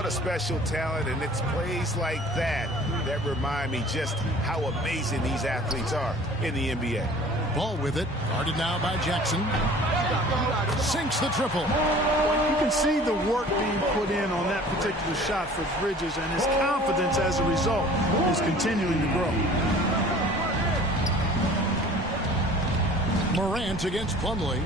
What a special talent, and it's plays like that that remind me just how amazing these athletes are in the NBA. Ball with it, guarded now by Jackson. Sinks the triple. You can see the work being put in on that particular shot for Bridges, and his confidence as a result is continuing to grow. Morant against Plumlee.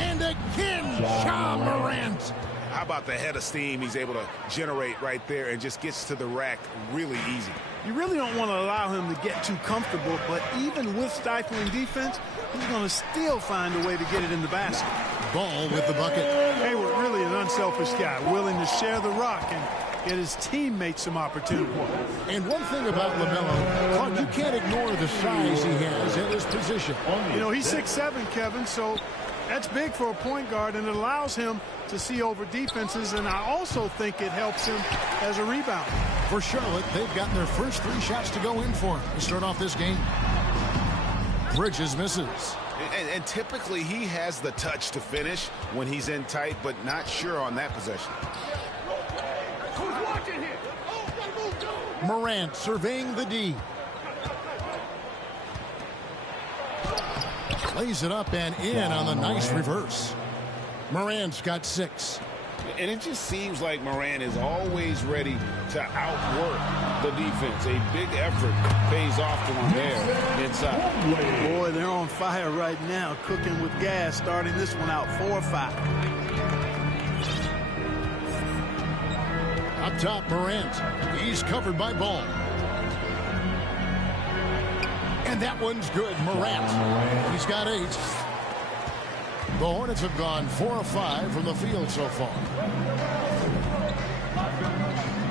And again, Ja Morant. How about the head of steam he's able to generate right there and just gets to the rack really easy. You really don't want to allow him to get too comfortable, but even with stifling defense, he's going to still find a way to get it in the basket. Ball with the bucket. Hayward really an unselfish guy, willing to share the rock and get his teammates some opportunity. And one thing about LaMelo, Clark, you can't ignore the size he has at his position. You know, he's 6'7", Kevin, so that's big for a point guard, and it allows him to see over defenses, and I also think it helps him as a rebounder. For Charlotte, they've gotten their first 3 shots to go in for him to start off this game. Bridges misses. And typically he has the touch to finish when he's in tight, but not sure on that possession. Morant surveying the D. Lays it up and in on the nice reverse. Morant's got 6. And it just seems like Morant is always ready to outwork the defense. A big effort pays off to him there inside. Boy, they're on fire right now, cooking with gas, starting this one out 4-5. Up top, Morant. He's covered by Ball. And that one's good. Morant. He's got 8. The Hornets have gone 4 of 5 from the field so far.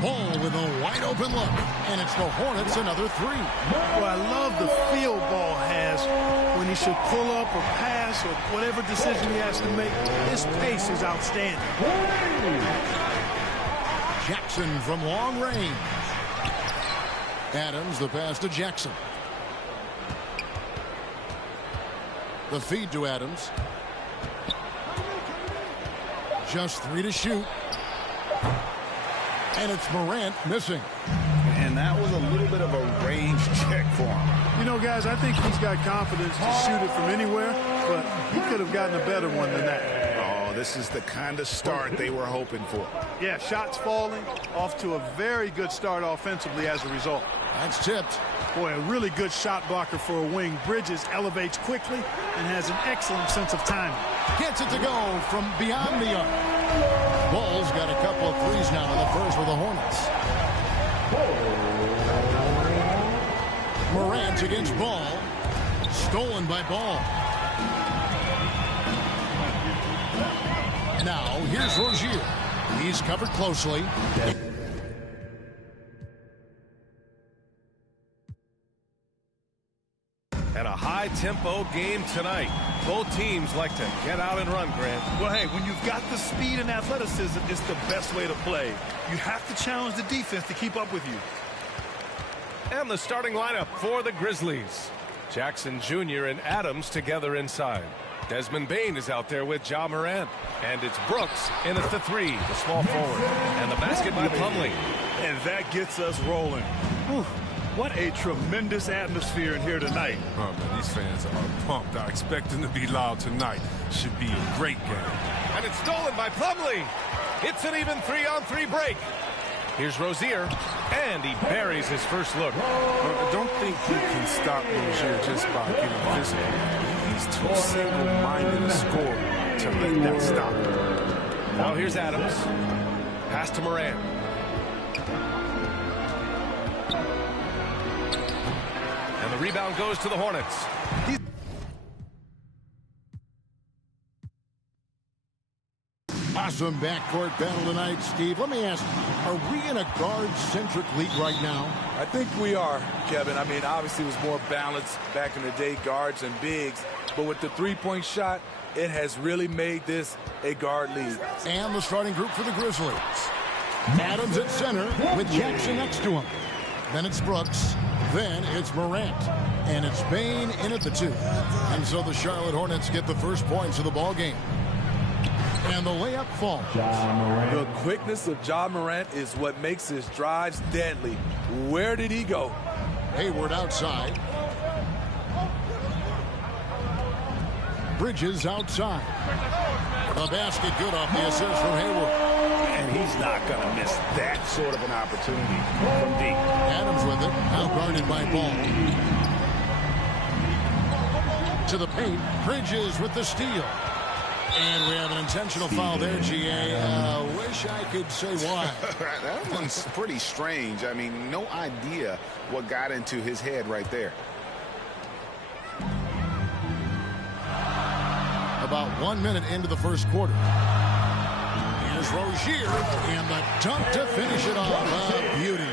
Ball with a wide open look. And it's the Hornets another 3. Well, I love the feel Ball has when he should pull up or pass or whatever decision he has to make. His pace is outstanding. Jackson from long range. Adams, the pass to Jackson. The feed to Adams. Just 3 to shoot. And it's Morant missing. And that was a little bit of a range check for him. You know, guys, I think he's got confidence to shoot it from anywhere, but he could have gotten a better one than that. Oh, this is the kind of start they were hoping for. Yeah, shots falling, off to a very good start offensively as a result. That's tipped. Boy, a really good shot blocker for a wing. Bridges elevates quickly and has an excellent sense of timing. Gets it to go from beyond the arc. Ball's got a couple of 3s now in the first for the Hornets. Morant against Ball. Stolen by Ball. Now, here's Rozier. He's covered closely. And a high-tempo game tonight. Both teams like to get out and run, Grant. Well, hey, when you've got the speed and athleticism, it's the best way to play. You have to challenge the defense to keep up with you. And the starting lineup for the Grizzlies. Jackson Jr. and Adams together inside. Desmond Bane is out there with Ja Morant. And it's Brooks in at the 3, the small forward. And the basket by Plumlee. And that gets us rolling. Whew. What a tremendous atmosphere in here tonight. Oh, man, these fans are pumped. I expect them to be loud tonight. Should be a great game. And it's stolen by Plumlee. It's an even 3-on-3 break. Here's Rozier, and he buries his first look. I don't think you can stop Rozier just by getting physical. He's too single-minded a scorer to let that stop him. Now here's Adams. Pass to Morant. And the rebound goes to the Hornets. Awesome backcourt battle tonight, Steve. Let me ask, are we in a guard-centric league right now? I think we are, Kevin. I mean, obviously it was more balanced back in the day, guards and bigs. But with the three-point shot, it has really made this a guard league. And the starting group for the Grizzlies. Adams at center with Jackson next to him. Then it's Brooks. Then it's Morant. And it's Bane in at the 2. And so the Charlotte Hornets get the first points of the ball game. And the layup falls. The quickness of Ja Morant is what makes his drives deadly. Where did he go? Hayward outside. Bridges outside. The basket good off the assist from Hayward. And he's not going to miss that sort of an opportunity from deep. Adams with it. Now guarded by Ball. To the paint. Bridges with the steal. And we have an intentional foul there, G.A. Wish I could say why. That one's pretty strange. I mean, no idea what got into his head right there. About 1 minute into the first quarter. Here's Rozier, and the dunk to finish it off. A beauty.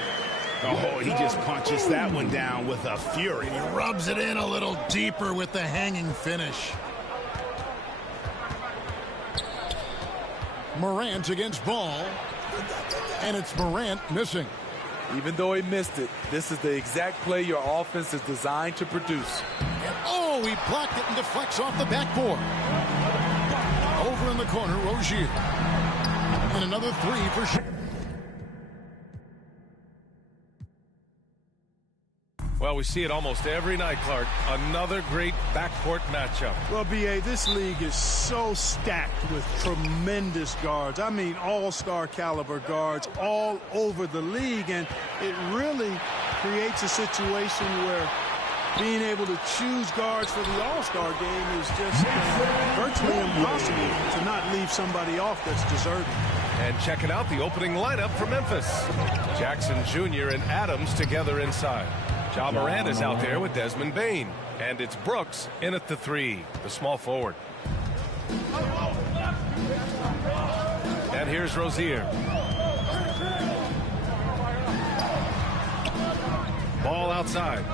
Oh, he just punches that one down with a fury. He rubs it in a little deeper with the hanging finish. Morant against Ball. And it's Morant missing. Even though he missed it, this is the exact play your offense is designed to produce. And, oh, he blocked it and deflects off the backboard. Over in the corner, Rozier. And another three for sure. Well, we see it almost every night, Clark. Another great backcourt matchup. Well, B.A., this league is so stacked with tremendous guards. I mean, all-star caliber guards all over the league, and it really creates a situation where being able to choose guards for the all-star game is just virtually impossible to not leave somebody off that's deserving. And checking out the opening lineup for Memphis. Jackson Jr. and Adams together inside. Ja Morant is out there with Desmond Bane. And it's Brooks in at the three, the small forward. And here's Rozier. Ball outside.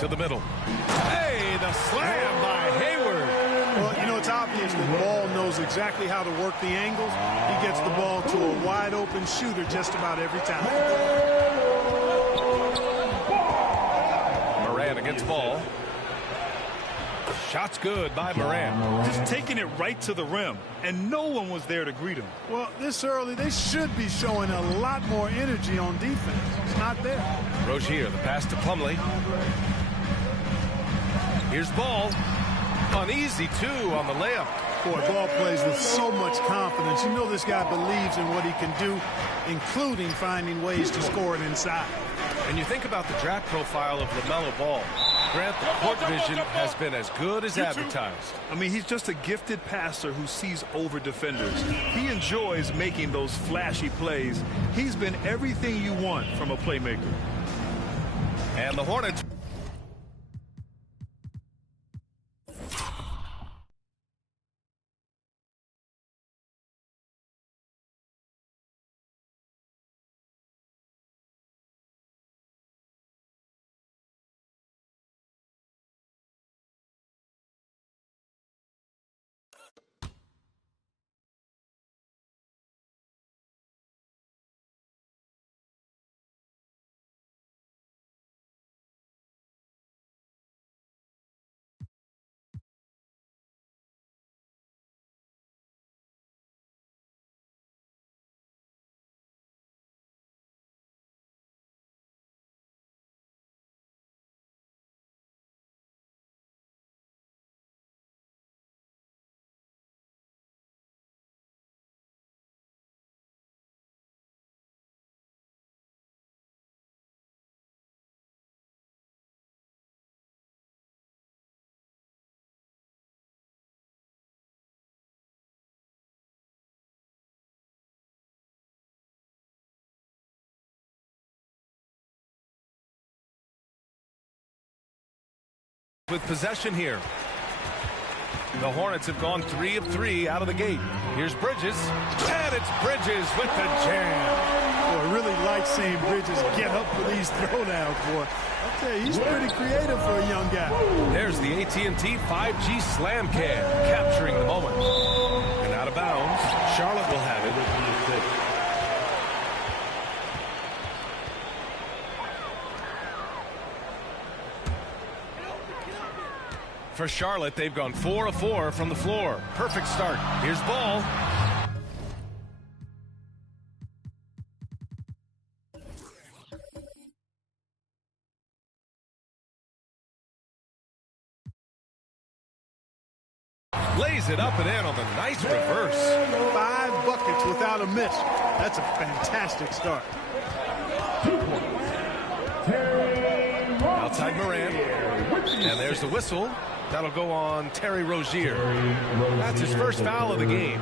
To the middle. Hey, the slam by Hayward. Well, you know, it's obvious that Ball knows exactly how to work the angles. He gets the ball to a wide-open shooter just about every time. Morant against Ball. Shot's good by Morant. Just taking it right to the rim, and no one was there to greet him. Well, this early, they should be showing a lot more energy on defense. It's not there. Rozier, the pass to Plumlee. Here's Ball. Uneasy, too, on the layup. Boy, Ball plays with so much confidence. You know this guy believes in what he can do, including finding ways to score it inside. And you think about the draft profile of LaMelo Ball. Grant, the court vision has been as good as advertised. I mean, he's just a gifted passer who sees over defenders. He enjoys making those flashy plays. He's been everything you want from a playmaker. And the Hornets. With possession here. The Hornets have gone 3 of 3 out of the gate. Here's Bridges. And it's Bridges with the jam. Boy, I really like seeing Bridges get up for these throwdowns, boy. I'll tell you, he's pretty creative for a young guy. There's the AT&T 5G Slam Cam, capturing the moment. And out of bounds, Charlotte will have it. For Charlotte, they've gone 4 of 4 from the floor. Perfect start. Here's ball. Lays it up and in on the nice reverse. 5 buckets without a miss. That's a fantastic start. Outside Moran. And there's the whistle. That'll go on Terry Rozier. That's his first foul of the game.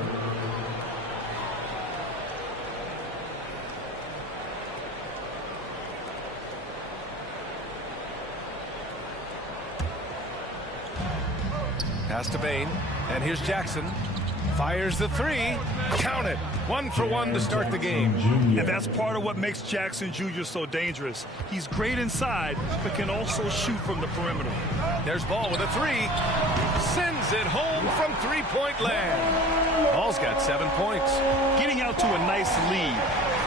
Pass to Bain. And here's Jackson. Fires the three. Count it. 1 for 1 to start the game. And that's part of what makes Jackson Jr. so dangerous. He's great inside, but can also shoot from the perimeter. There's Ball with a three. Sends it home from three-point land. Ball's got 7 points. Getting out to a nice lead.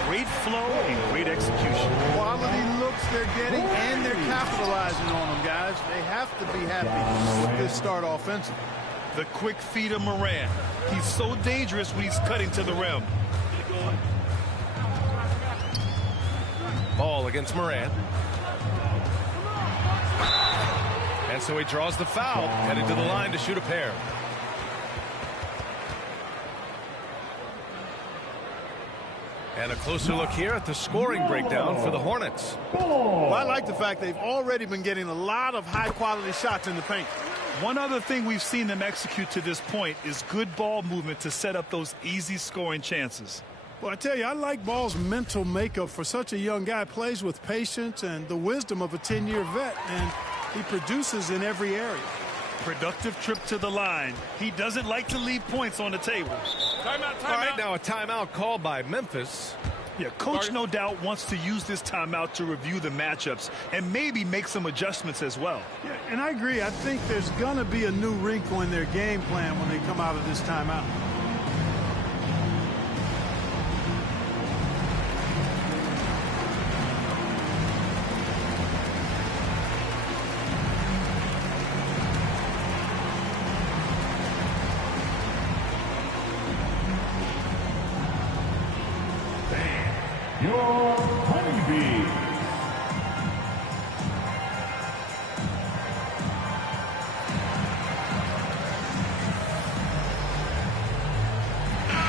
Great flow and great execution. Quality looks they're getting, and they're capitalizing on them, guys. They have to be happy with this start offensively. The quick feed of Moran. He's so dangerous when he's cutting to the rim. Ball against Moran. And so he draws the foul, headed to the line to shoot a pair. And a closer look here at the scoring breakdown for the Hornets. Well, I like the fact they've already been getting a lot of high-quality shots in the paint. One other thing we've seen them execute to this point is good ball movement to set up those easy scoring chances. Well, I tell you, I like Ball's mental makeup for such a young guy. Plays with patience and the wisdom of a 10-year vet, and he produces in every area. Productive trip to the line. He doesn't like to leave points on the table. Timeout. All right, now a timeout called by Memphis. Yeah, coach no doubt wants to use this timeout to review the matchups and maybe make some adjustments as well. Yeah, and I agree. I think there's going to be a new wrinkle in their game plan when they come out of this timeout. Your honeybee.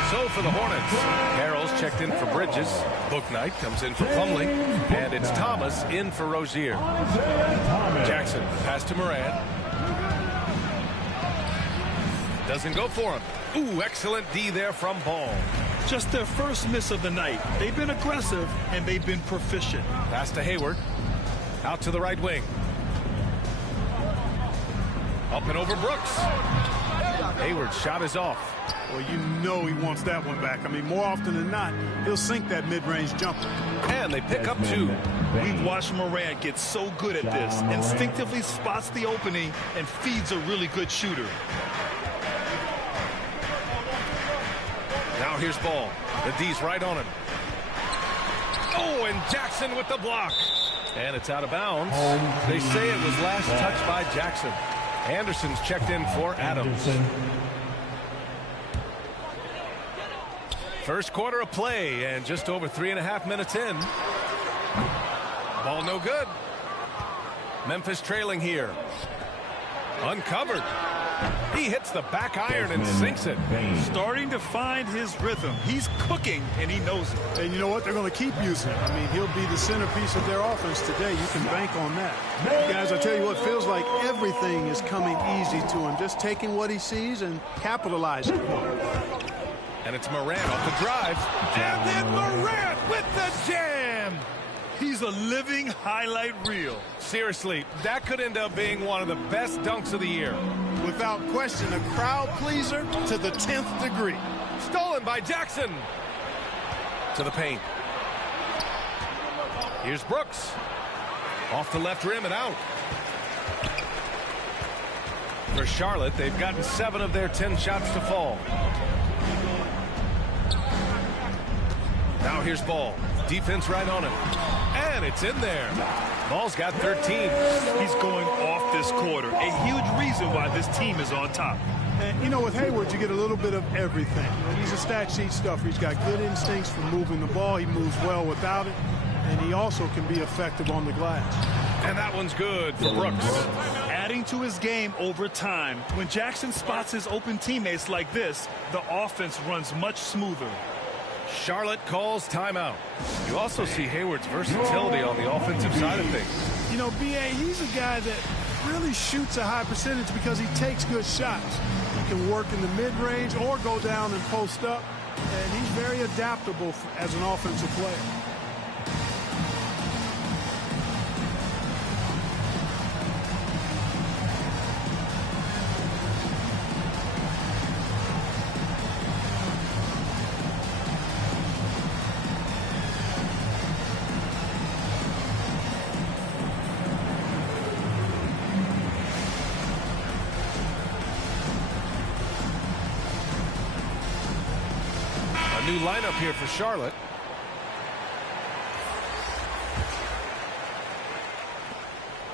So for the Hornets, Harrell's checked in for Bridges. Bouknight comes in for Plumlee. And it's Thomas in for Rozier. Jackson, pass to Moran. Doesn't go for him. Ooh, excellent D there from Ball. Just their first miss of the night. They've been aggressive, and they've been proficient. Pass to Hayward. Out to the right wing. Up and over Brooks. Hayward's shot is off. Well, you know he wants that one back. I mean, more often than not, he'll sink that mid-range jumper. And they pick up 2. We've watched Moran get so good at this. Instinctively spots the opening and feeds a really good shooter. Now here's Ball. The D's right on him. Oh, and Jackson with the block. And it's out of bounds. They say it was last touched by Jackson. Anderson's checked in for Adams. First quarter of play and just over 3.5 minutes in. Ball no good. Memphis trailing here. Uncovered. He hits the back iron and sinks it. Starting to find his rhythm. He's cooking, and he knows it. And you know what? They're going to keep using it. I mean, he'll be the centerpiece of their offense today. You can bank on that. Guys, I tell you what, feels like everything is coming easy to him. Just taking what he sees and capitalizing. And it's Moran off the drive. And then Moran with the jam. He's a living highlight reel. Seriously, that could end up being one of the best dunks of the year. Without question, a crowd pleaser to the 10th degree. Stolen by Jackson. To the paint. Here's Brooks. Off the left rim and out. For Charlotte, they've gotten 7 of their 10 shots to fall. Now here's Ball. Defense right on him. And it's in there. Ball's got 13. He's going off this quarter. A huge reason why this team is on top. And, you know, with Hayward, you get a little bit of everything. He's a stat sheet stuffer. He's got good instincts for moving the ball. He moves well without it. And he also can be effective on the glass. And that one's good for Brooks. Adding to his game over time. When Jackson spots his open teammates like this, the offense runs much smoother. Charlotte calls timeout. You also see Hayward's versatility on the offensive side of things. You know, B.A., he's a guy that really shoots a high percentage because he takes good shots. He can work in the mid-range or go down and post up. And he's very adaptable as an offensive player. New lineup here for Charlotte.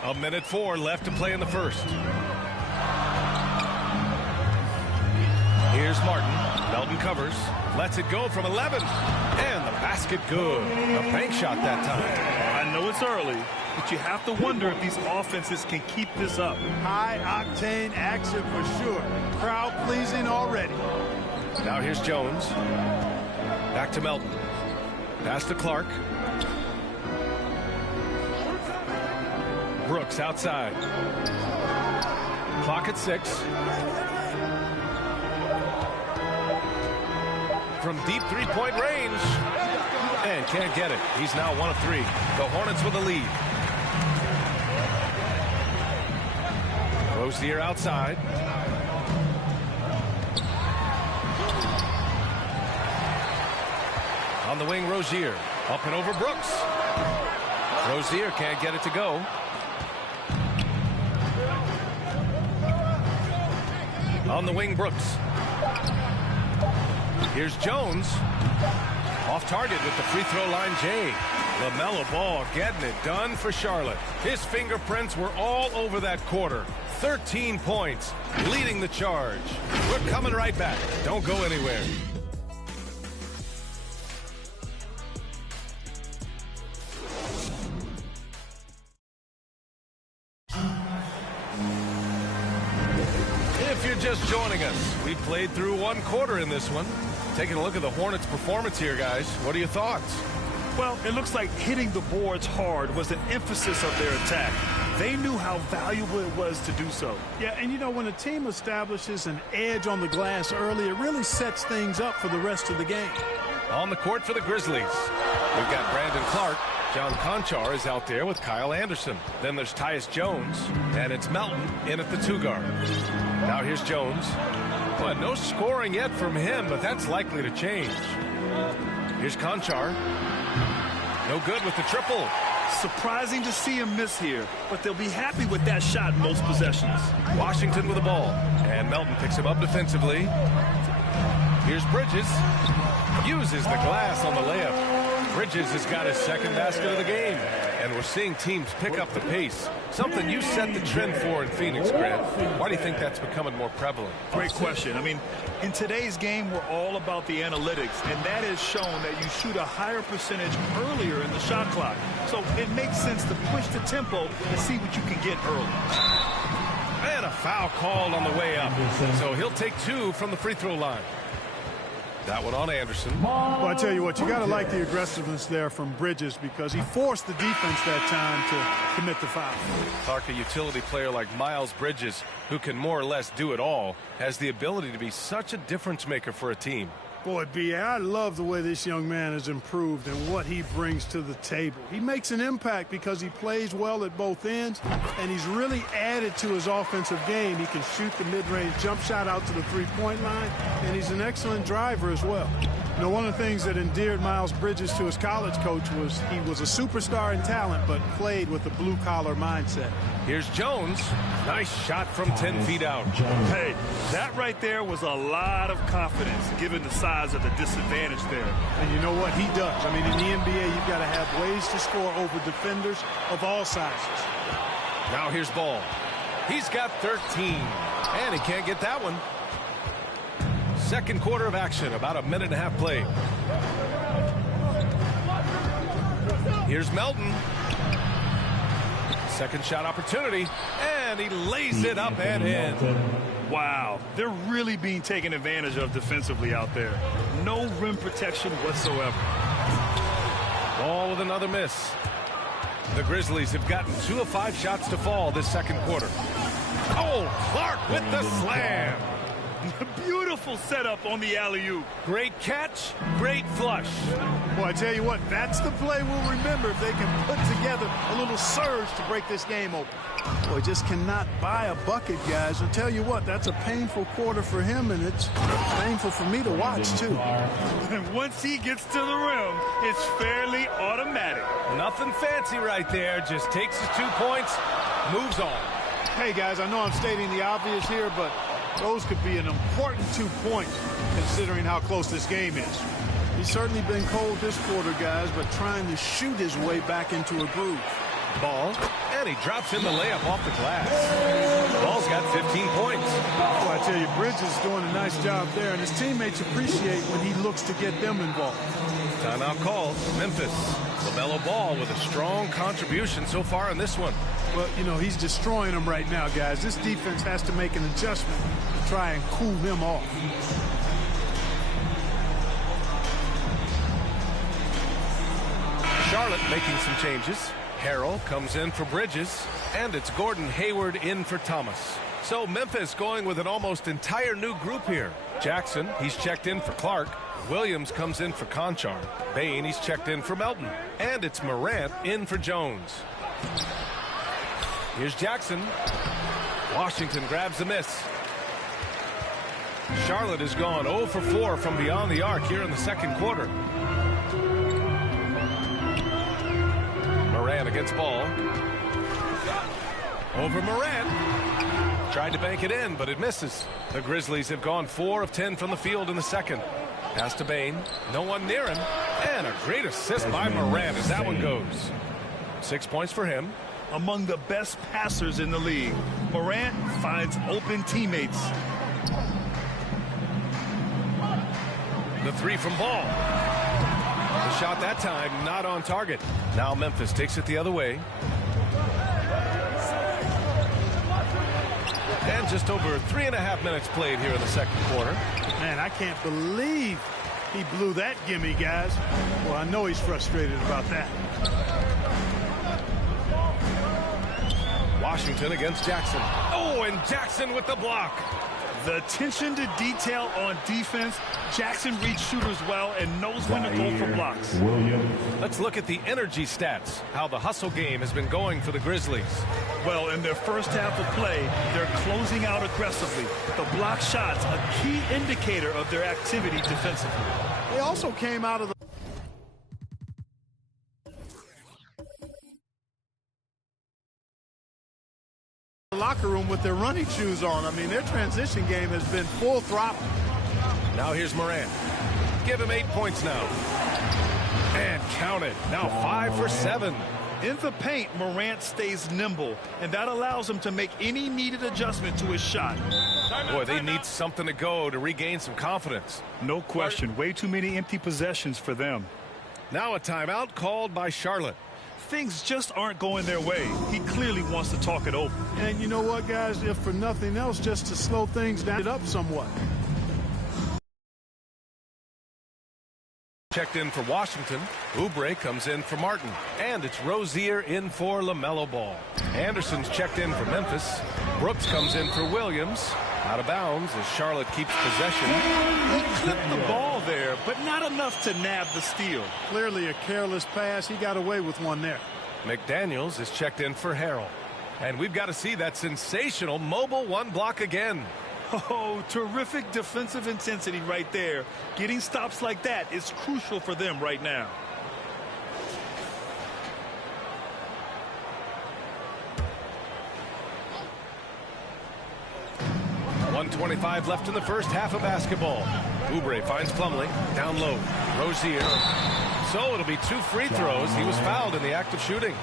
A minute 4 left to play in the first. Here's Martin. Melton covers. Lets it go from 11. And the basket good. A bank shot that time. I know it's early, but you have to wonder if these offenses can keep this up. High-octane action for sure. Crowd pleasing already. Now here's Jones. Back to Melton. Pass to Clark. Brooks outside. Clock at 6. From deep three-point range. And can't get it. He's now 1 of 3. The Hornets with a lead. Rozier outside. On the wing, Rozier. Up and over Brooks. Rozier can't get it to go. On the wing, Brooks. Here's Jones. Off target with the free throw line, Jay. LaMelo Ball getting it done for Charlotte. His fingerprints were all over that quarter. 13 points, leading the charge. We're coming right back. Don't go anywhere. If you're just joining us, we played through 1 quarter in this one. Taking a look at the Hornets' performance here, guys. What are your thoughts? Well, it looks like hitting the boards hard was an emphasis of their attack. They knew how valuable it was to do so. Yeah, and you know, when a team establishes an edge on the glass early, it really sets things up for the rest of the game. On the court for the Grizzlies, we've got Brandon Clark. John Conchar is out there with Kyle Anderson. Then there's Tyus Jones, and it's Melton in at the 2 guard. Now here's Jones. Well, no scoring yet from him, but that's likely to change. Here's Conchar. No good with the triple. Surprising to see him miss here, but they'll be happy with that shot most possessions. Washington with the ball, and Melton picks him up defensively. Here's Bridges. Uses the glass on the layup. Bridges has got his 2nd basket of the game, and we're seeing teams pick up the pace. Something you set the trend for in Phoenix, Grant. Why do you think that's becoming more prevalent? Great question. I mean, in today's game, we're all about the analytics, and that has shown that you shoot a higher percentage earlier in the shot clock. So it makes sense to push the tempo and see what you can get early. And a foul called on the way up. So he'll take 2 from the free throw line. That one on Anderson. Well, I tell you what, you got to like the aggressiveness there from Bridges because he forced the defense that time to commit the foul. Clark, a utility player like Miles Bridges, who can more or less do it all, has the ability to be such a difference maker for a team. Boy, B.A., I love the way this young man has improved and what he brings to the table. He makes an impact because he plays well at both ends, and he's really added to his offensive game. He can shoot the mid-range jump shot out to the three-point line, and he's an excellent driver as well. You know, one of the things that endeared Miles Bridges to his college coach was he was a superstar in talent, but played with a blue-collar mindset. Here's Jones. Nice shot from 10 feet out. Hey, that right there was a lot of confidence given the size size of the disadvantage there. And you know what? He does. I mean, in the NBA, you've got to have ways to score over defenders of all sizes. Now here's Ball. He's got 13, and he can't get that one. Second quarter of action, about a minute and a half played. Here's Melton. Second shot opportunity, and he lays it up and in. Wow, they're really being taken advantage of defensively out there. No rim protection whatsoever. Ball with another miss. The Grizzlies have gotten 2 of 5 shots to fall this second quarter. Oh, Clark with the slam. Beautiful setup on the alley-oop. Great catch, great flush. Boy, I tell you what, that's the play we'll remember if they can put together a little surge to break this game open. Boy, just cannot buy a bucket, guys. I'll tell you what, that's a painful quarter for him, and it's painful for me to watch, too. And once he gets to the rim, it's fairly automatic. Nothing fancy right there. Just takes his 2 points, moves on. Hey, guys, I know I'm stating the obvious here, but those could be an important 2 points considering how close this game is. He's certainly been cold this quarter, guys, but trying to shoot his way back into a groove. Ball, and he drops in the layup off the glass. Ball's got 15 points. Well, I tell you, Bridges is doing a nice job there, and his teammates appreciate when he looks to get them involved. Timeout called. Memphis. LaMelo Ball with a strong contribution so far in this one. Well, you know, he's destroying them right now, guys. This defense has to make an adjustment to try and cool him off. Charlotte making some changes. Harrell comes in for Bridges, and it's Gordon Hayward in for Thomas. So Memphis going with an almost entire new group here. Jackson, he's checked in for Clark. Williams comes in for Conchar. Bain, he's checked in for Melton. And it's Morant in for Jones. Here's Jackson. Washington grabs the miss. Charlotte has gone 0 for 4 from beyond the arc here in the second quarter. Morant against Ball. Over Morant. Tried to bank it in, but it misses. The Grizzlies have gone 4 of 10 from the field in the second. Pass to Bain. No one near him. And a great assist by Morant as that one goes. 6 points for him. Among the best passers in the league, Morant finds open teammates. The three from Ball. The shot that time not on target. Now Memphis takes it the other way. And just over 3.5 minutes played here in the second quarter. Man, I can't believe he blew that gimme, guys. Well, I know he's frustrated about that. Washington against Jackson. Oh, and Jackson with the block. The attention to detail on defense. Jackson reads shooters well and knows when to go for blocks. Let's look at the energy stats, how the hustle game has been going for the Grizzlies. Well, in their first half of play, they're closing out aggressively. The block shots, a key indicator of their activity defensively. They also came out of the locker room with their running shoes on. I mean, their transition game has been full throttle. Now here's Morant. Give him 8 points now. And count it. Now 5 for 7. In the paint, Morant stays nimble, and that allows him to make any needed adjustment to his shot. Boy, they need something to go to regain some confidence. No question. Way too many empty possessions for them. Now a timeout called by Charlotte. Things just aren't going their way. He clearly wants to talk it over. And you know what, guys? If for nothing else, just to slow things down up somewhat. Checked in for Washington. Oubre comes in for Martin. And it's Rozier in for LaMelo Ball. Anderson's checked in for Memphis. Brooks comes in for Williams. Out of bounds as Charlotte keeps possession. He clipped the ball there, but not enough to nab the steal. Clearly a careless pass. He got away with one there. McDaniels is checked in for Harrell. And we've got to see that sensational mobile one block again. Oh, terrific defensive intensity right there. Getting stops like that is crucial for them right now. 1:25 left in the first half of basketball. Oubre finds Plumlee. Down low. Rozier. So it'll be 2 free throws. He was fouled in the act of shooting.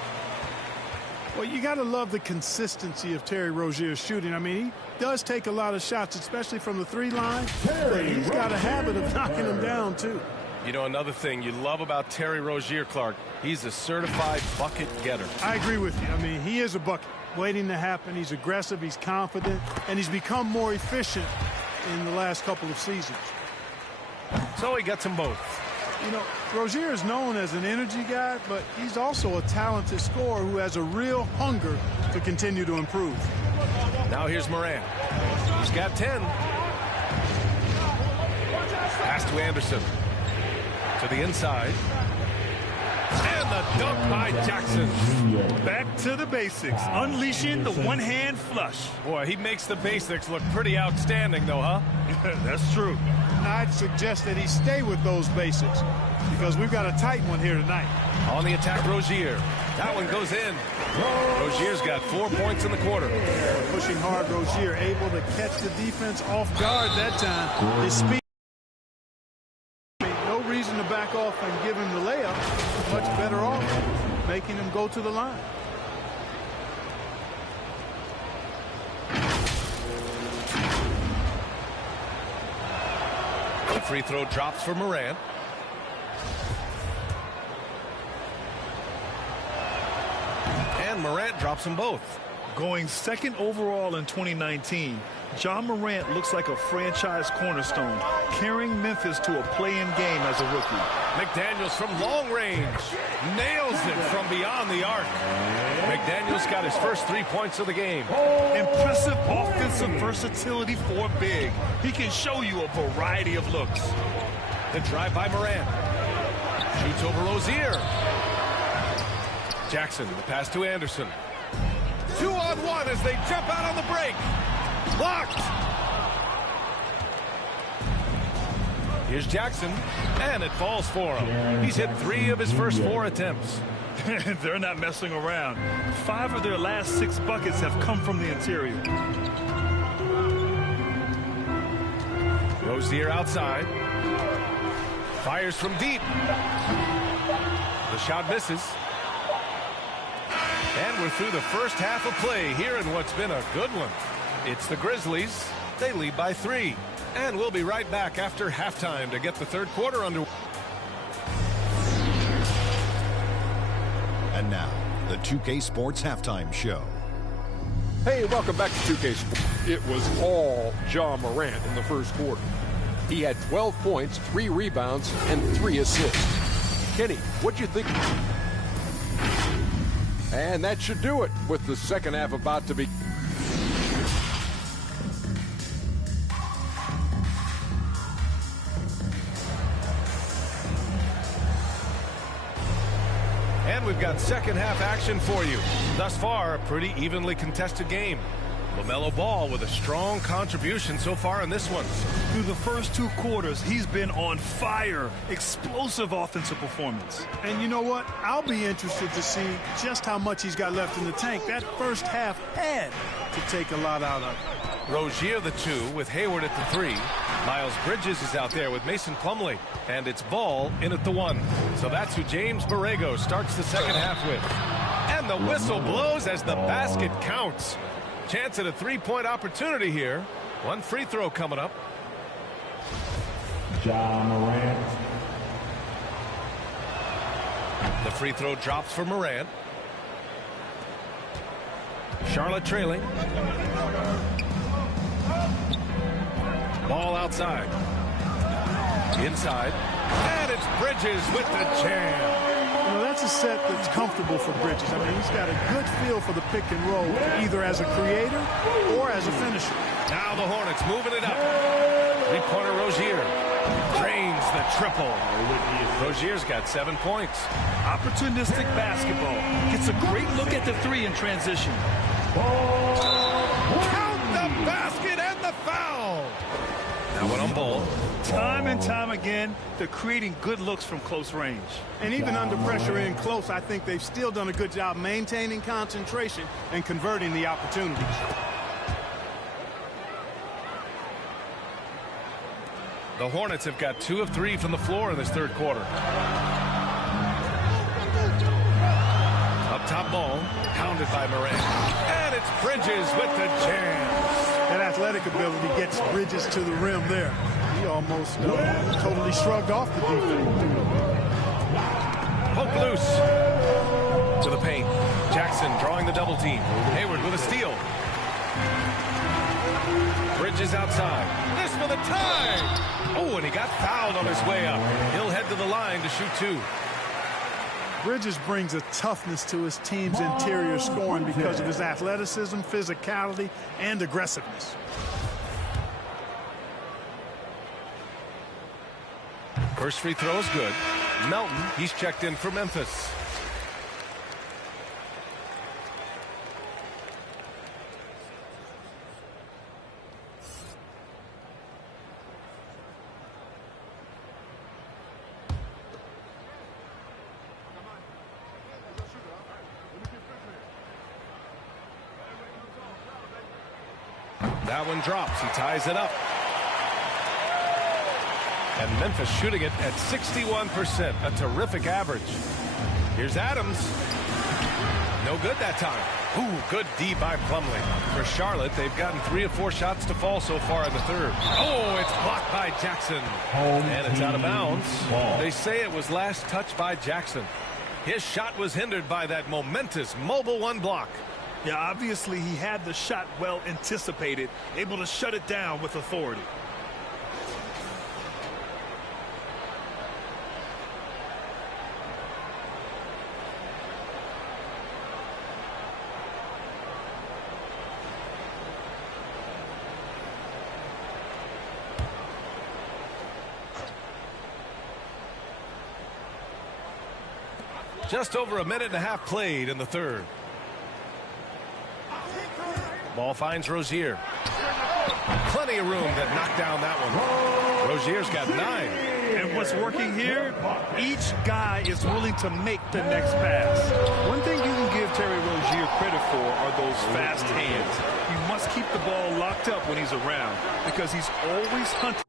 Well, you got to love the consistency of Terry Rozier's shooting. I mean, he does take a lot of shots, especially from the 3 line. But he's got a habit of knocking them down, too. You know, another thing you love about Terry Rozier, Clark, he's a certified bucket getter. I agree with you. I mean, he is a bucket waiting to happen. He's aggressive, he's confident, and he's become more efficient in the last couple of seasons. So he gets them both. You know, Rozier is known as an energy guy, but he's also a talented scorer who has a real hunger to continue to improve. Now here's Morant. He's got 10. Pass to Anderson. To the inside. And the dunk by Jackson. Back to the basics, unleashing the one-hand flush. Boy, he makes the basics look pretty outstanding, though, huh? That's true. I'd suggest that he stay with those basics because we've got a tight one here tonight. On the attack, Rozier. That one goes in. Rozier's got 4 points in the quarter. Pushing hard, Rozier able to catch the defense off guard that time. His speed. No reason to back off and give him the layup. Much better off making him go to the line. The free throw drops for Morant. And Morant drops them both. Going second overall in 2019, Ja Morant looks like a franchise cornerstone, carrying Memphis to a play-in game as a rookie. McDaniels from long range. Nails it from beyond the arc. McDaniels got his first 3 points of the game. Impressive offensive versatility for a big. He can show you a variety of looks. The drive by Morant. Shoots over Rozier. Jackson, the pass to Anderson. 2-on-1 as they jump out on the break. Blocked. Here's Jackson, and it falls for him. He's hit 3 of his first 4 attempts. They're not messing around. 5 of their last 6 buckets have come from the interior. Rozier outside. Fires from deep. The shot misses. And we're through the first half of play here in what's been a good one. It's the Grizzlies. They lead by 3. And we'll be right back after halftime to get the third quarter underway. And now, the 2K Sports Halftime Show. Hey, welcome back to 2K Sports. It was all Ja Morant in the first quarter. He had 12 points, 3 rebounds, and 3 assists. Kenny, what'd you think? And that should do it with the second half about to be. And we've got second half action for you. Thus far, a pretty evenly contested game. LaMelo Ball with a strong contribution so far in this one. Through the first 2 quarters, he's been on fire. Explosive offensive performance. And you know what? I'll be interested to see just how much he's got left in the tank. That first half had to take a lot out of it. Rozier the 2 with Hayward at the 3. Miles Bridges is out there with Mason Plumlee. And it's Ball in at the 1. So that's who James Borrego starts the second half with. And the whistle blows as the basket counts. Chance at a 3-point opportunity here. 1 free throw coming up. Ja Morant. The free throw drops for Morant. Charlotte trailing. Ball outside. Inside. And it's Bridges with the jam. You know, that's a set that's comfortable for Bridges. I mean, he's got a good feel for the pick and roll, either as a creator or as a finisher. Now the Hornets moving it up. 3-pointer Rozier. Drains the triple. Rozier's got 7 points. Opportunistic basketball. Gets a great look at the 3 in transition. Count the basket and the foul. Now one on Ball. Time and time again, they're creating good looks from close range. And even under pressure in close, I think they've still done a good job maintaining concentration and converting the opportunities. The Hornets have got 2 of 3 from the floor in this third quarter. Up top ball, pounded by Morant. And it's Bridges with the jam. That athletic ability gets Bridges to the rim there. He almost totally shrugged off the defense. Poke loose. To the paint. Jackson drawing the double team. Hayward with a steal. Bridges outside. This for the tie. Oh, and he got fouled on his way up. He'll head to the line to shoot 2. Bridges brings a toughness to his team's interior scoring because of his athleticism, physicality, and aggressiveness. First free throw is good. Melton, he's checked in for Memphis. That one drops. He ties it up. And Memphis shooting it at 61%, a terrific average. Here's Adams. No good that time. Ooh, good D by Plumlee. For Charlotte, they've gotten 3 of 4 shots to fall so far in the third. Oh, it's blocked by Jackson. And it's out of bounds. They say it was last touched by Jackson. His shot was hindered by that momentous mobile 1 block. Yeah, obviously he had the shot well anticipated, able to shut it down with authority. Just over a minute and a half played in the third. Ball finds Rozier. Plenty of room to knock down that one. Rozier's got 9. And what's working here, each guy is willing to make the next pass. One thing you can give Terry Rozier credit for are those fast hands. You must keep the ball locked up when he's around because he's always hunting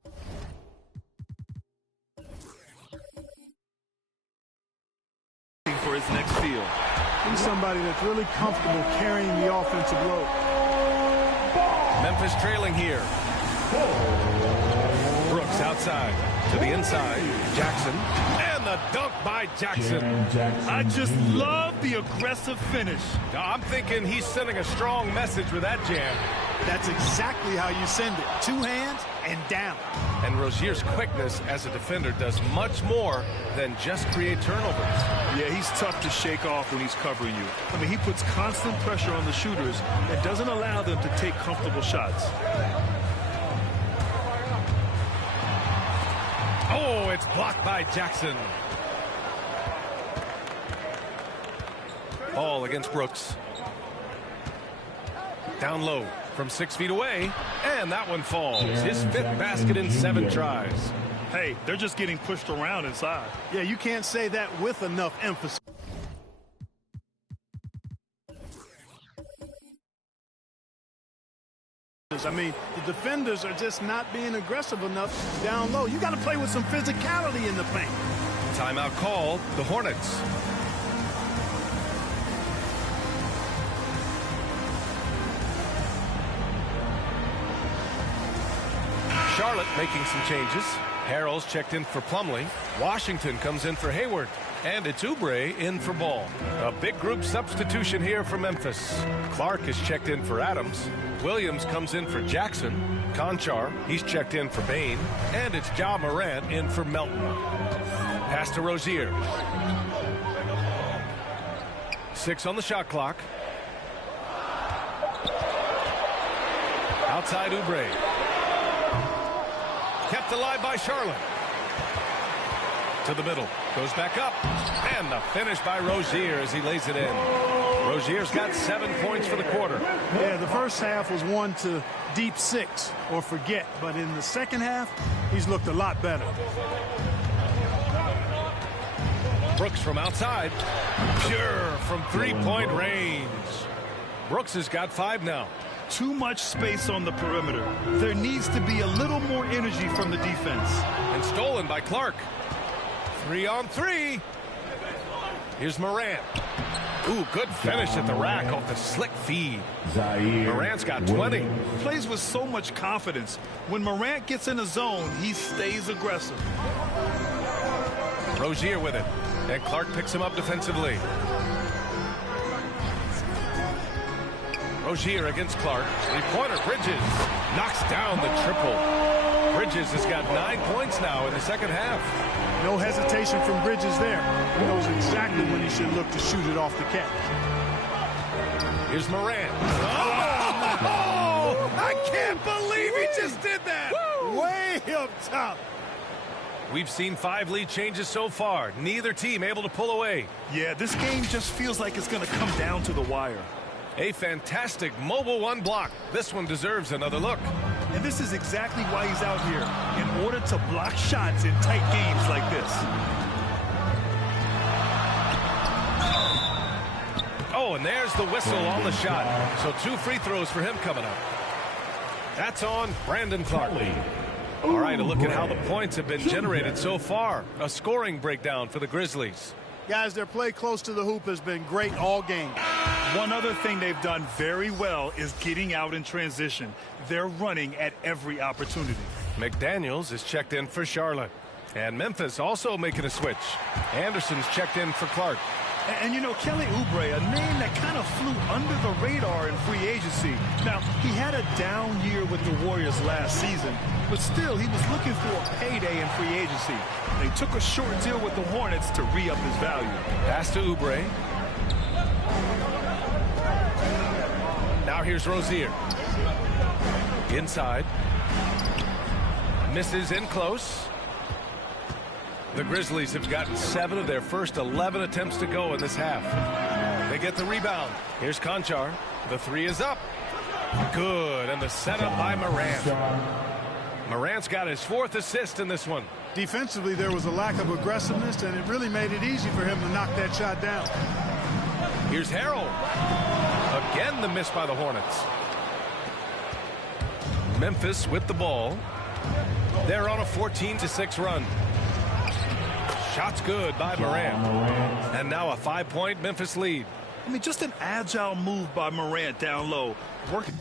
for his next steal. He's somebody that's really comfortable carrying the offensive load. Memphis trailing here. Brooks outside to the inside. Jackson. And the dunk by Jackson. I just love the aggressive finish. I'm thinking he's sending a strong message with that jam. That's exactly how you send it. 2 hands and down. And Rozier's quickness as a defender does much more than just create turnovers. Yeah, he's tough to shake off when he's covering you. I mean, he puts constant pressure on the shooters and doesn't allow them to take comfortable shots. Oh, it's blocked by Jackson. Ball against Brooks. Down low from 6 feet away, and that one falls. His 5th basket in 7 tries. Hey, they're just getting pushed around inside. Yeah, you can't say that with enough emphasis. I mean, the defenders are just not being aggressive enough down low. You got to play with some physicality in the paint. Timeout called. The Hornets. Charlotte making some changes. Harrell's checked in for Plumlee. Washington comes in for Hayward. And it's Oubre in for Ball. A big group substitution here for Memphis. Clark is checked in for Adams. Williams comes in for Jackson. Conchar, he's checked in for Bain. And it's Ja Morant in for Melton. Pass to Rozier. 6 on the shot clock. Outside Oubre. Kept alive by Charlotte. To the middle. Goes back up. And the finish by Rozier as he lays it in. Rozier's got 7 points for the quarter. Yeah, the first half was one to deep 6 or forget. But in the second half, he's looked a lot better. Brooks from outside. Pure from 3-point range. Brooks has got 5 now. Too much space on the perimeter. There needs to be a little more energy from the defense. And stolen by Clark. 3-on-3. Here's Morant. Ooh, good finish at the rack off the slick feed. Morant's got 20. Plays with so much confidence. When Morant gets in a zone, he stays aggressive. Rozier with it. And Clark picks him up defensively. Rozier against Clark. Three-pointer. Bridges knocks down the triple. Bridges has got 9 points now in the second half. No hesitation from Bridges there. He knows exactly when he should look to shoot it off the catch. Here's Morant. Oh! I can't believe he just did that. Way up top. We've seen 5 lead changes so far. Neither team able to pull away. Yeah, this game just feels like it's going to come down to the wire. A fantastic mobile one block. This one deserves another look. And this is exactly why he's out here, in order to block shots in tight games like this. Oh, and there's the whistle on the shot. So 2 free throws for him coming up. That's on Brandon Clark. All right, a look at how the points have been generated so far. A scoring breakdown for the Grizzlies. Guys, their play close to the hoop has been great all game. One other thing they've done very well is getting out in transition. They're running at every opportunity. McDaniels is checked in for Charlotte. And Memphis also making a switch. Anderson's checked in for Clark. And you know, Kelly Oubre, a name that kind of flew under the radar in free agency. Now, he had a down year with the Warriors last season, but still, he was looking for a payday in free agency. They took a short deal with the Hornets to re-up his value. Pass to Oubre. Now here's Rozier. Inside. Misses in close. The Grizzlies have gotten 7 of their first 11 attempts to go in this half. They get the rebound. Here's Conchar. The 3 is up. Good, and the setup by Morant. Morant's got his 4th assist in this one. Defensively, there was a lack of aggressiveness, and it really made it easy for him to knock that shot down. Here's Harrell. Again, the miss by the Hornets. Memphis with the ball. They're on a 14-6 run. Shot's good by Morant. And now a 5-point Memphis lead. I mean, just an agile move by Morant down low. Working.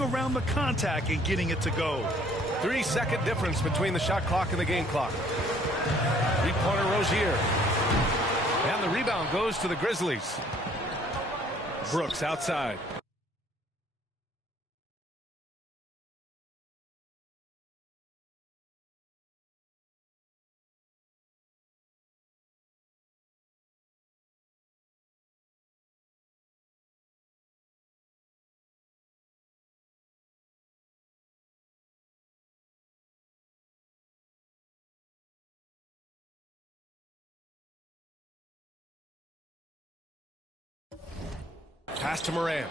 Around the contact and getting it to go. 3-second difference between the shot clock and the game clock. Three-pointer Rozier. And the rebound goes to the Grizzlies. Brooks outside. Pass to Morant.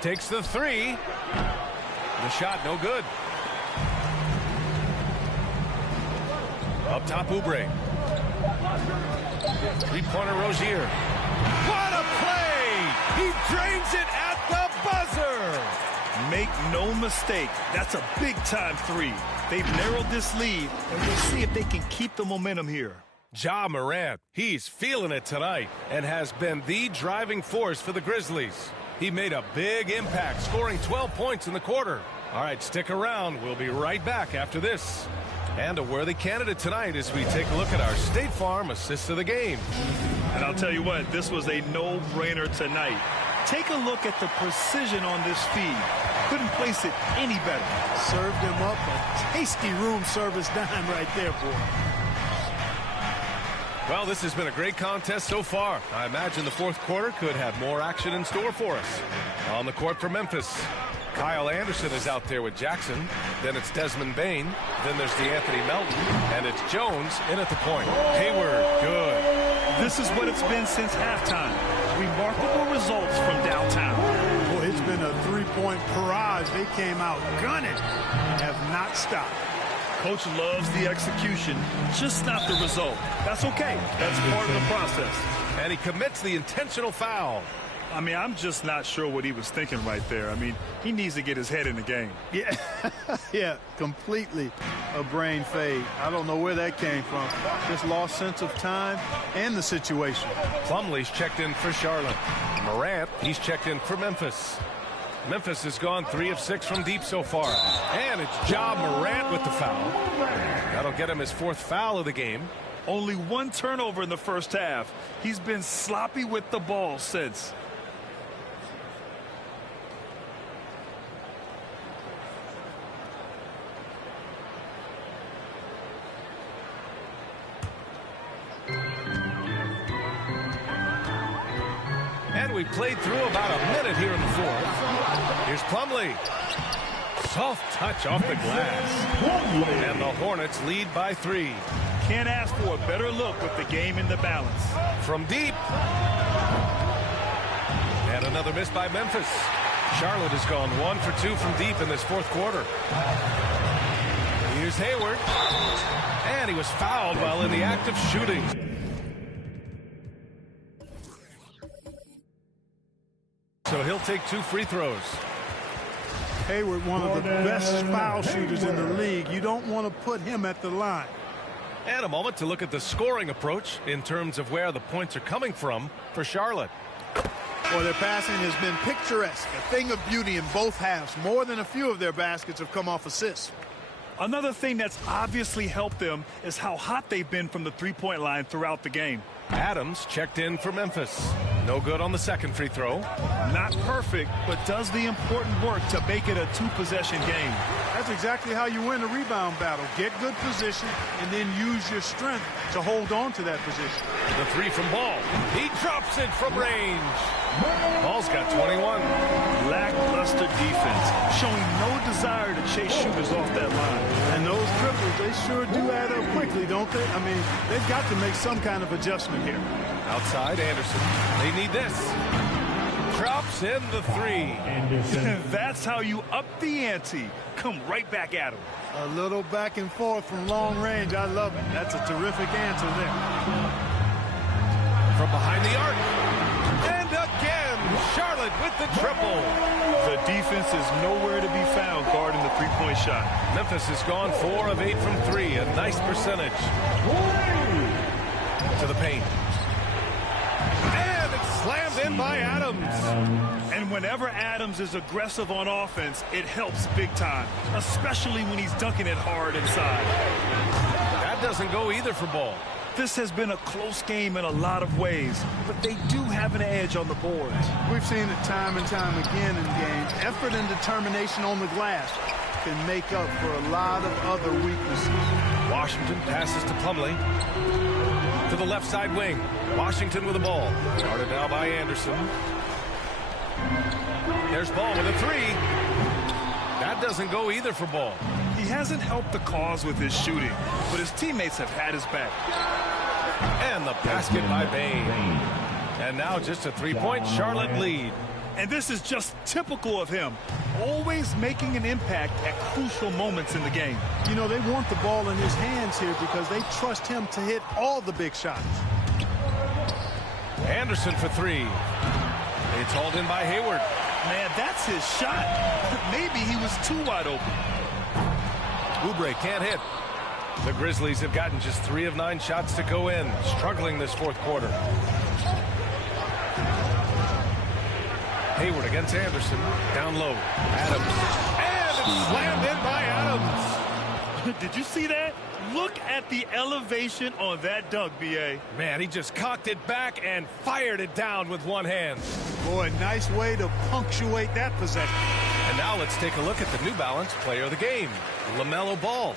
Takes the three. The shot no good. Up top, Oubre. Three-pointer, Rozier. What a play! He drains it at the buzzer! Make no mistake, that's a big-time three. They've narrowed this lead, and we'll see if they can keep the momentum here. Ja Morant, he's feeling it tonight and has been the driving force for the Grizzlies. He made a big impact, scoring 12 points in the quarter. All right, stick around. We'll be right back after this. And a worthy candidate tonight as we take a look at our State Farm assist of the game. And I'll tell you what, this was a no-brainer tonight. Take a look at the precision on this feed. Couldn't place it any better. Served him up a tasty room service dime right there, boy. Well, this has been a great contest so far. I imagine the fourth quarter could have more action in store for us. On the court for Memphis, Kyle Anderson is out there with Jackson. Then it's Desmond Bane. Then there's DeAnthony Melton. And it's Jones in at the point. Hayward, good. This is what it's been since halftime. Remarkable results from downtown. Boy, it's been a three-point barrage. They came out gunning and have not stopped. Coach loves the execution, just not the result. That's okay. That's part of the process. And he commits the intentional foul. I mean, I'm just not sure what he was thinking right there. I mean, he needs to get his head in the game. Yeah, yeah, completely a brain fade. I don't know where that came from. Just lost sense of time and the situation. Plumlee's checked in for Charlotte. Morant, he's checked in for Memphis. Memphis has gone 3 of 6 from deep so far. And it's Ja Morant with the foul. That'll get him his fourth foul of the game. Only one turnover in the first half. He's been sloppy with the ball since. And we played through about a minute here in the fourth. Here's Plumlee. Soft touch off the glass. And the Hornets lead by 3. Can't ask for a better look with the game in the balance. From deep. And another miss by Memphis. Charlotte has gone 1 for 2 from deep in this fourth quarter. Here's Hayward. And he was fouled while in the act of shooting. So he'll take 2 free throws. Hayward, one of the best foul shooters in the league. You don't want to put him at the line. And a moment to look at the scoring approach in terms of where the points are coming from for Charlotte. Well, their passing has been picturesque, a thing of beauty in both halves. More than a few of their baskets have come off assists. Another thing that's obviously helped them is how hot they've been from the three-point line throughout the game. Adams checked in for Memphis. No good on the second free throw. Not perfect, but does the important work to make it a 2-possession game. That's exactly how you win a rebound battle. Get good position and then use your strength to hold on to that position. The 3 from Ball. He drops it from range. Ball's got 21. Lackluster defense, showing no desire to chase shooters off that line. And those dribbles, they sure do add up quickly, don't they? I mean, they've got to make some kind of adjustment here. Outside, Anderson. They need this. Drops in the 3. That's how you up the ante. Come right back at him. A little back and forth from long range. I love it. That's a terrific answer there. From behind the arc. And again, Charlotte with the triple. The defense is nowhere to be found guarding the three-point shot. Memphis has gone 4 of 8 from 3. A nice percentage. To the paint. And it's slammed in by Adams. And whenever Adams is aggressive on offense, it helps big time, especially when he's dunking it hard inside. That doesn't go either for Ball. This has been a close game in a lot of ways, but they do have an edge on the boards. We've seen it time and time again in games. Effort and determination on the glass can make up for a lot of other weaknesses. Washington passes to Plumlee. To the left side wing. Washington with the ball. Guarded now by Anderson. There's Ball with a 3. That doesn't go either for Ball. He hasn't helped the cause with his shooting, but his teammates have had his back. And the basket by Bane. And now just a three-point Charlotte lead. And this is just typical of him, always making an impact at crucial moments in the game. You know, they want the ball in his hands here because they trust him to hit all the big shots. Anderson for three. It's hauled in by Hayward. Man, that's his shot. Maybe he was too wide open. Oubre can't hit. The Grizzlies have gotten just 3 of 9 shots to go in, struggling this fourth quarter. Hayward against Anderson. Down low. Adams. And it's slammed in by Adams. Did you see that? Look at the elevation on that dunk, B.A. Man, he just cocked it back and fired it down with one hand. Boy, nice way to punctuate that possession. And now let's take a look at the New Balance player of the game, LaMelo Ball.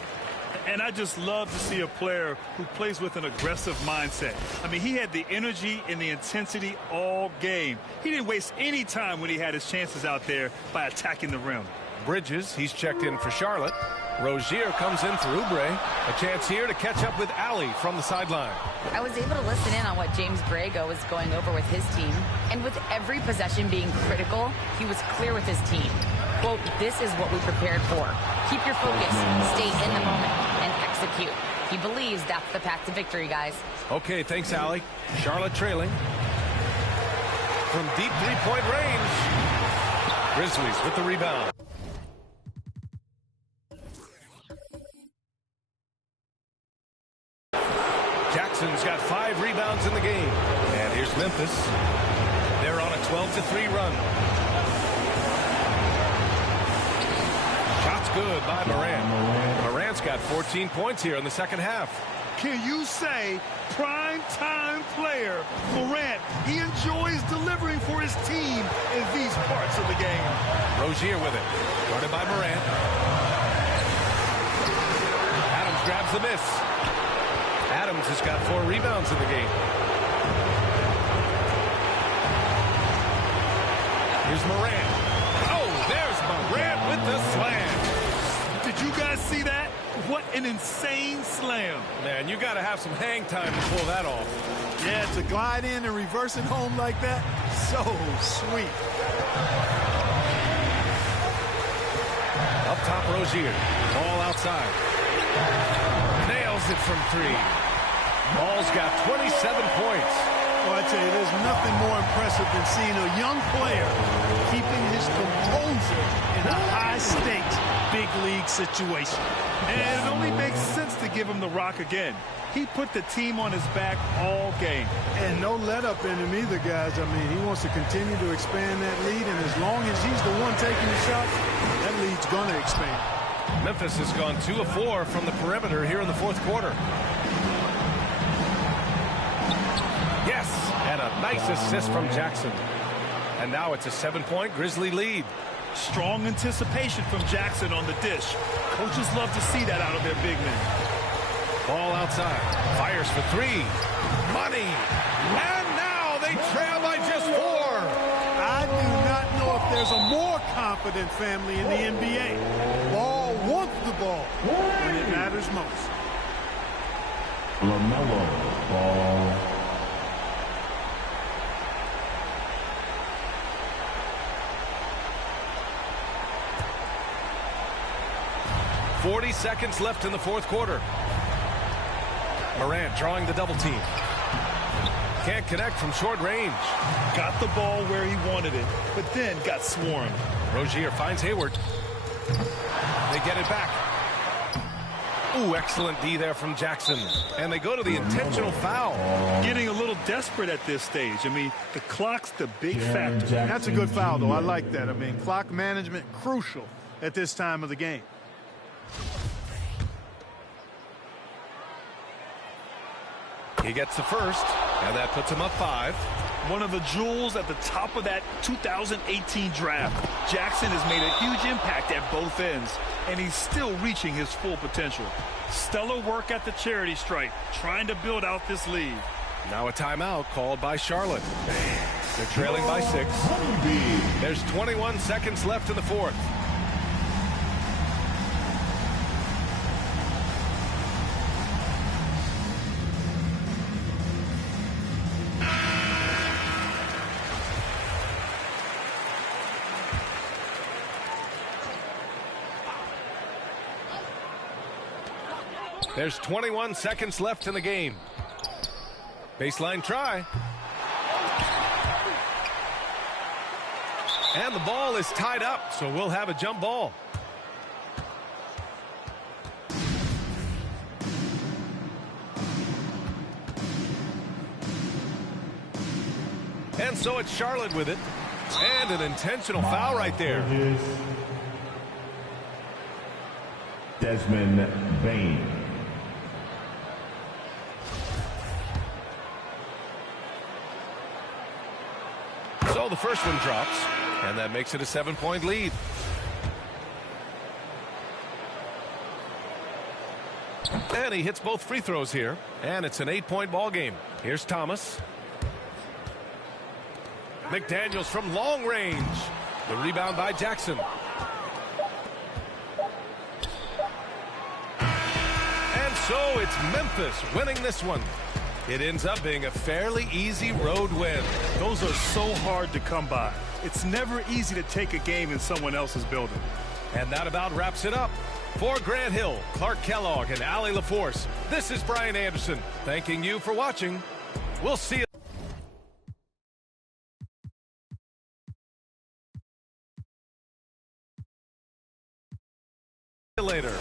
And I just love to see a player who plays with an aggressive mindset. I mean, he had the energy and the intensity all game. He didn't waste any time when he had his chances out there by attacking the rim. Bridges, he's checked in for Charlotte. Rozier comes in for Oubre. A chance here to catch up with Allie from the sideline. I was able to listen in on what James Borrego was going over with his team. And with every possession being critical, he was clear with his team. Quote, this is what we prepared for. Keep your focus, stay in the moment, and execute. He believes that's the path to victory, guys. Okay, thanks, Allie. Charlotte trailing. From deep three-point range. Grizzlies with the rebound. Jackson's got 5 rebounds in the game. And here's Memphis. They're on a 12-3 run. Shot's good by Morant. Morant's got 14 points here in the second half. Can you say prime-time player Morant? He enjoys delivering for his team in these parts of the game. Rozier with it. Guarded by Morant. Adams grabs the miss. Adams has got 4 rebounds in the game. Here's Morant. Oh, there's Morant with the slam. Did you guys see that? What an insane slam. Man, you got to have some hang time to pull that off. Yeah, to glide in and reverse it home like that, so sweet. Up top, Rozier. Ball outside. Nails it from 3. Ball's got 27 points. Well, I tell you, there's nothing more impressive than seeing a young player keeping his composure in a high-stakes, big-league situation. And it only makes sense to give him the rock again. He put the team on his back all game. And no let-up in him either, guys. I mean, he wants to continue to expand that lead, and as long as he's the one taking the shot, that lead's going to expand. Memphis has gone 2 of 4 from the perimeter here in the fourth quarter. Yes, and a nice assist from Jackson. And now it's a 7-point Grizzly lead. Strong anticipation from Jackson on the dish. Coaches love to see that out of their big men. Ball outside. Fires for 3. Money. And now they trail by just 4. I do not know if there's a more confident family in the NBA. Ball wants the ball when it matters most. LaMelo Ball. 40 seconds left in the fourth quarter. Morant drawing the double team. Can't connect from short range. Got the ball where he wanted it, but then got swarmed. Rozier finds Hayward. They get it back. Ooh, excellent D there from Jackson. And they go to the intentional foul. Getting a little desperate at this stage. I mean, the clock's the big factor. That's a good foul, though. I like that. I mean, clock management crucial at this time of the game. He gets the first, and that puts him up 5. One of the jewels at the top of that 2018 draft. Jackson has made a huge impact at both ends, and he's still reaching his full potential. Stellar work at the charity stripe, trying to build out this lead. Now a timeout called by Charlotte. They're trailing by 6. There's 21 seconds left in the fourth. There's 21 seconds left in the game. Baseline try. And the ball is tied up, so we'll have a jump ball. And so it's Charlotte with it. And an intentional foul right there. Desmond Bain. So the first one drops, and that makes it a 7-point lead. And he hits both free throws here, and it's an 8-point ball game. Here's Thomas. McDaniels from long range. The rebound by Jackson. And so it's Memphis winning this one. It ends up being a fairly easy road win. Those are so hard to come by. It's never easy to take a game in someone else's building. And that about wraps it up. For Grant Hill, Clark Kellogg, and Allie LaForce, this is Brian Anderson, thanking you for watching. We'll see you later.